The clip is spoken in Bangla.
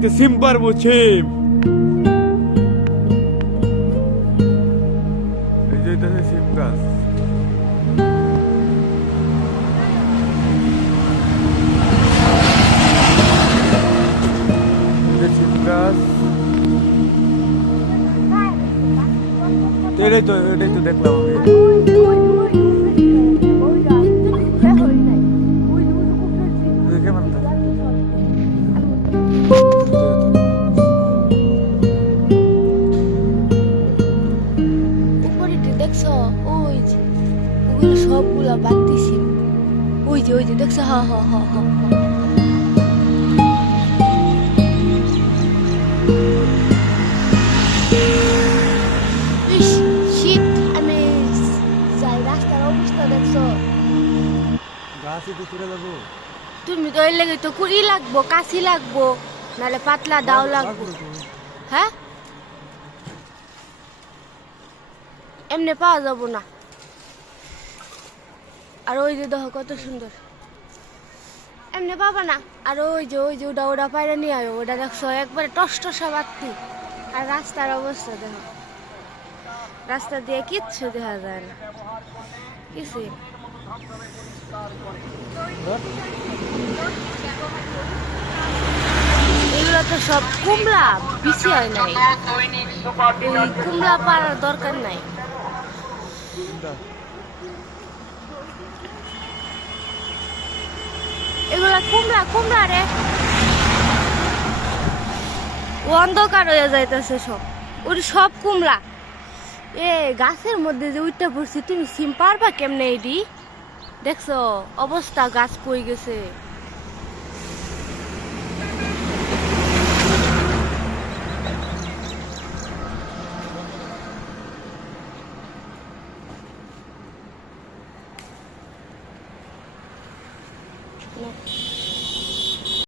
আজকে সিম পারবো সিম। এই যে এটা সিম গাছ। সিম গাছ এটাই তো দেখলাম আমি। দেখছো ওই যে ওগুলো সবগুলা বাড়তিছি ওই যে দেখছো হ হ হ হ শীত আমি যাই রাস্তার অবস্থা দেখছো গাছই তো চলে যাবো। তুমি তো এর লেগে তো কুড়ি লাগবো কাশি লাগবো নাহলে পাতলা দাও লাগবো। হ্যাঁ এমনি পাওয়া যাবো না। আর ওই যে দেখো কত সুন্দর এমনি পাবা না। আর ওই যে ওটা পায়রা নিয়ে আয় ওটা দেখছো একবারে টসটসা বাড়তি। আর রাস্তার অবস্থা দেখো রাস্তা দিয়ে কিচ্ছু দেখা যায় না কিছু। এগুলো তো সব কুমড়া বিচি হয় নাই। এই কুমড়া পাড়ার দরকার নাই। এগুলা কুমড়া রে অন্ধকার হয়ে যাইতেছে সব ওই সব কুমড়া। এ গাছের মধ্যে যে উঠতে পড়ছি তুমি সিম পারবা কেমনে এডি দেখছো অবস্থা গাছ পড়ে গেছে। No.